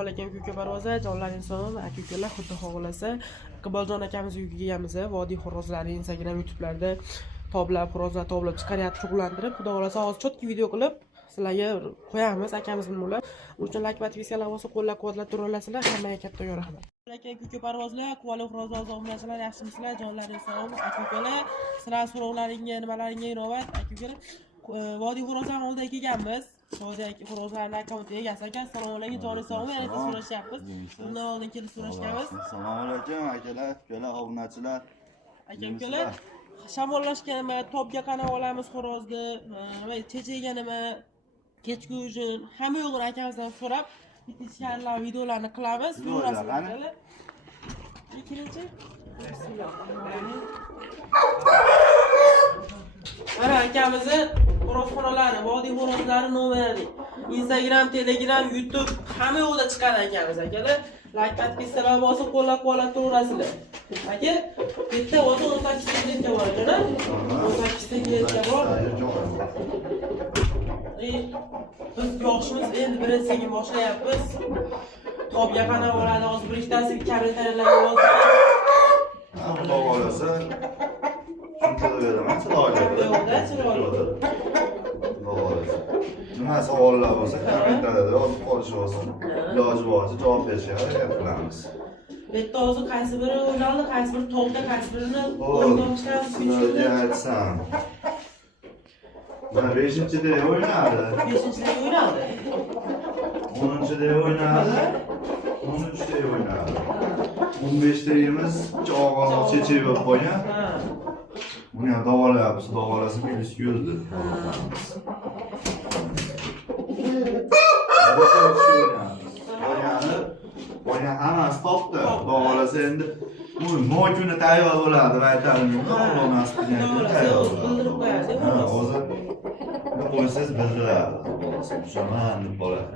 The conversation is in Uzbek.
Assalomu alaykum kuka parvoza, jonlar inson, aka-ukalar, xudo xohlasa Iqboljon akamiz uyiga kelganmiz. Vodiy xo'rozlari Instagram, YouTube'larda toblab, xo'rozlar toblab chiqaryapti, shug'ullantirib. Xudo xohlasa hozir chotki video qilib sizlarga qo'yamiz akamiz bilan. Uchun like va podpiskalar bo'lsa qo'llab-quvvatlab turaverasizlar. Hammaga katta rahmat. Aka kuka parvozlar, quvali xo'rozlar ozoqlasizlar, yaxshimisizlar, jonlar inson, aka-ukalar. Sizlar so'rovlaringga, nimalaringga inobat, aka-ukalar. Vodiy xo'rozlar oldiga kelganmiz. Hozir xo'rozlarning akkaunti egasi aka, assalomu alaykum, joningiz sog'mi? Yana so'rashyapmiz. Bundan oldin kelib so'rashganmiz. Assalomu alaykum akalar, ukalar, obunachilar. Aka-ukalar, shamollashga nima, topga qana olamiz xo'rozni, va chechega nima, kechki uchun hamma yo'g'ini akamizdan so'rab, bitta videolarni qilamiz. So'rasizlar. Ikkinchi. Mana akamizni xo'rozxonalari, vodiy xo'rozlari nomeri, Instagram, Telegram, YouTube hamma yo'lda chiqadi akamiz akalar. Like, podpiskalar bosib qo'llab-quvvatlab turaverasizlar. Aka, bitta o'zi 18 ta klientga bor ekan, 18 ta klientga bor. Biz yoshimiz endi birinchi boshlayapmiz. Topga qana oladi, hozir bir ikkitasi kommentariylarga yozdi. Xudo xolasa tushuntirib beraman, chiroyli. Nima savollar bo'lsa, kommentariyada yozib qolish bo'lsin. Iloji boricha javob berishga harakat qilamiz. Bitta hozir qaysi biri o'ynaldi, qaysi biri topda, qaysi birini o'ynashdan sizlarga aytsam. Mana 5-chida o'ynadi. 5-chida o'ynadi. 10-chida o'ynadi. 13-da o'ynadi. 15-dagimiz og'oq chechak bo'lib qolgan. Buni ham davolayapmiz, davolasi minus 100 deb. O'yna hammasi topdi. Davolasi endi mo'y kuni tayyor bo'ladi, aytarim. Qo'llanasiz bildirib qo'yasiz. Hozir qo'ysangiz bildiradi. O'shaman deb bo'ladi.